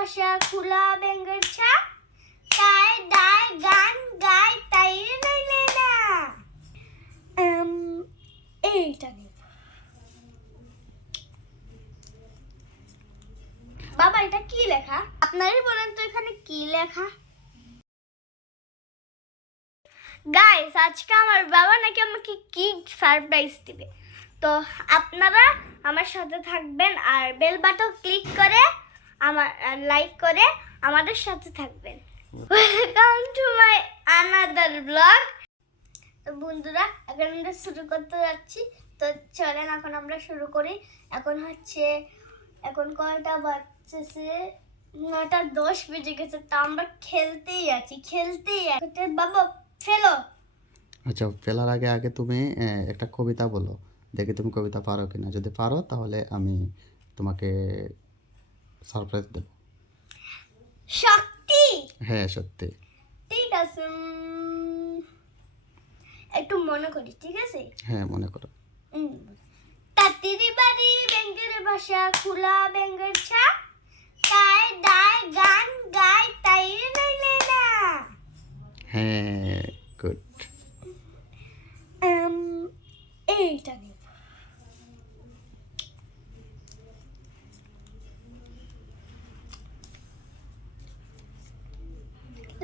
ভাষা খোলা ব্যাঙের ছা গায় দায় গান গায় তাই নাইলে না। এইটা নেই বাবা, এটা কি লেখা? আপনারই বলেন তো এখানে কি লেখা। গাইস, আজকে আমার বাবা নাকি আমাকে কি সারপ্রাইজ দিবে, তো আপনারা আমার সাথে থাকবেন আর বেল বাটন ক্লিক করে আমার লাইক করে আমাদের সাথে থাকবেন। Welcome to my another blog. তো বন্ধুরা, এখন আমরা শুরু করতে যাচ্ছি, তো চলেন এখন আমরা শুরু করি। এখন কয়টা বাজছে? 9:10 বেজে গেছে, তা আমরা খেলতেই আছি। বাবা ফেলো। আচ্ছা, ফেলার আগে তুমি একটা কবিতা বলো, দেখি তুমি কবিতা পারো কিনা। যদি পারো তাহলে আমি তোমাকে সারপ্রাইজ দেব। শক্তি? হ্যাঁ, সত্যি। ঠিক আছে, একটু মনে করি। ঠিক আছে, হ্যাঁ, মনে করো। তাতিরি বাড়ি ব্যাঙের ভাষা খোলা ব্যাঙের ছা গায় দায় গান গায় তাই নাইলে না। হ্যাঁ, গুড। এইটা নেই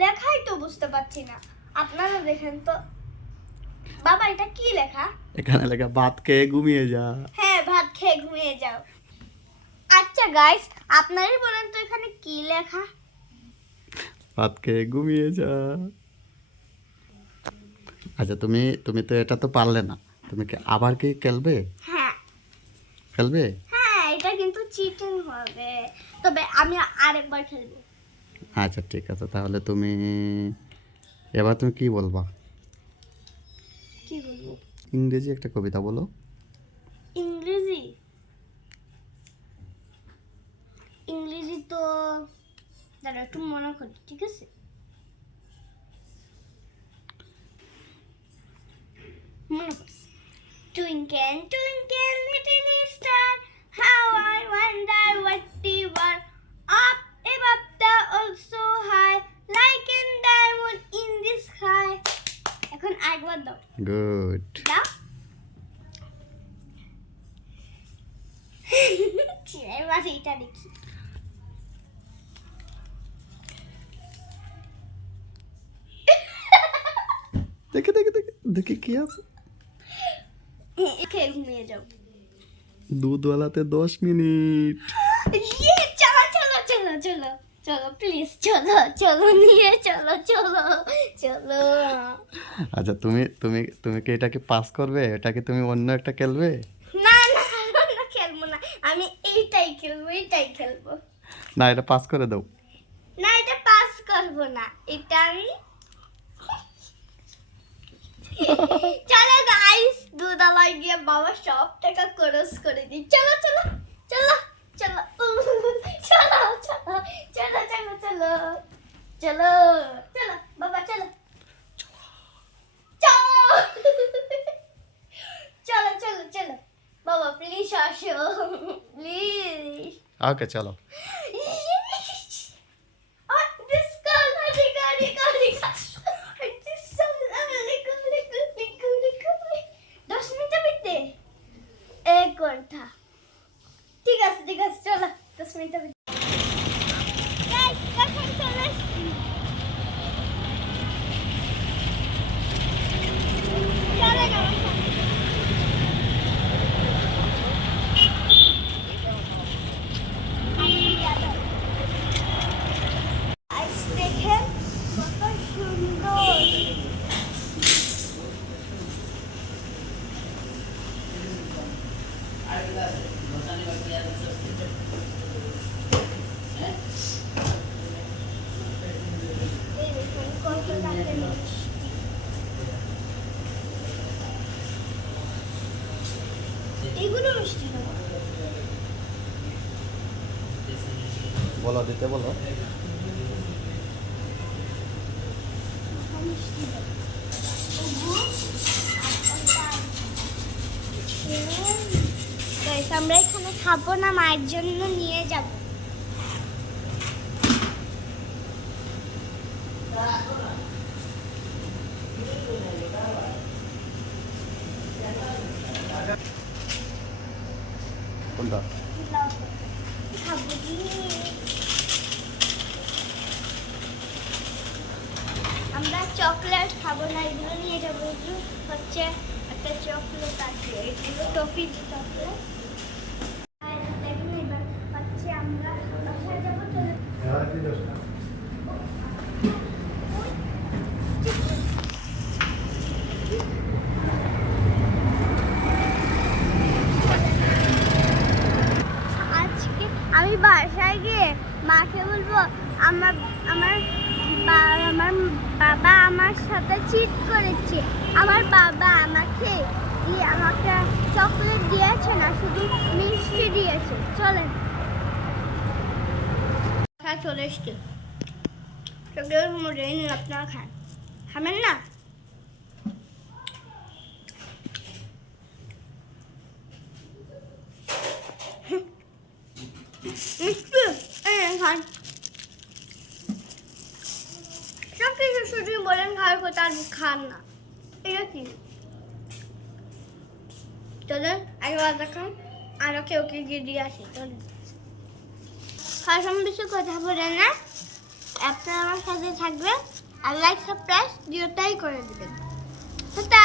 লেখাই তো বুঝতে পারছি না, আপনারা দেখেন তো। বাবা, এটা কি লেখা? এখানে লেখা ভাত খেয়ে ঘুমিয়ে যা। হ্যাঁ, ভাত খেয়ে ঘুমিয়ে যাও। আচ্ছা গাইস, আপনারই বলেন তো এখানে কি লেখা। ভাত খেয়ে ঘুমিয়ে যা। আচ্ছা, তুমি তো এটা তো পারলে না, তুমি কি আবার কি খেলবে? হ্যাঁ খেলবে? হ্যাঁ, এটা কিন্তু চিটিং হবে, তবে আমি আরেকবার খেলবো। আচ্ছা, ঠিক আছে, তাহলে এবার তুমি কি বলবা? কি বলবো? ইংরেজি একটা কবিতা বলো। ইংরেজি তো দাঁড়া, একটু মনে করি। ঠিক আছে, মনে করছি। Twinkle, twinkle, little star, how I wonder what you are. Up above the also high, like a diamond in the sky. এখন আরেকবার দাও। গুড। দাও। এবার এটা দেখি। দেখে কি আছে? খেয়ে ঘুমিয়ে যাও। দুধওয়ালাতে 10 মিনিট। চলো চলো চলো চলো চলো, প্লিজ চলো চলো, নিয়ে চলো চলো চলো। আচ্ছা, তুমি তুমি তুমি কি এটাকে পাস করবে? এটাকে তুমি অন্য একটা খেলবে? না না, না খেলবো না, আমি এইটাই খেলবো। না, এটা পাস করে দাও। না, এটা পাস করবো না, এটা আমি। চলো গাইস, দুধালায় গিয়ে বাবা সব টাকা খরচ করে দিই। চলো চলো চলো চলো চলো চলো চলো চলো চলো চলো চলো বাবা, চলো চলো চলো চলো বাবা, প্লিজ আসো, প্লিজ। ওকে, চলো। ঠিক আছে চলো, 10 মিনিটের ভিতরে। Guys, কখন চলে আসছি? চলে না আজ দেখেন কত সুন্দর। এগুলো মিষ্টি না, বলো, দিতে বলো। মিষ্টি না। Guys, আমরা এখানে খাবো না, মায়ের জন্য নিয়ে যাব। কোনটা? খাবো কি? আমরা চকলেট খাবো না, এগুলো নিয়ে যাবো। এগুলো হচ্ছে একটা চকলেট আছে, এগুলো টফি চকলেট। দেখুন এবার হচ্ছে আমরা বাসায় যাবো, চলে আজকে আমি বাসায় গিয়ে মাকে বলবো আমার আমার আমার বাবা আমার সাথে চিট করেছে। আমার বাবা আমাকে চকলেট দিয়েছে না, শুধু মিষ্টি দিয়েছে। চলেন, চলে এসছে চকলেট মজা নিন, আপনারা খান, খাবেন না? মিষ্টি খান। সব কিছু শুধু বলেন খাওয়ার কথা, আর খান না, এটা কি? চলেন একবার দেখান, আরো কেউ কে গিয়ে দিয়ে আসে। চলেন, খাওয়ার সময় বেশি কথা বলেন না, আপনারা আমার সাথে থাকবেন আর লাইক সাবস্ক্রাইব দুটোটাই করে দেবেন। টাটা।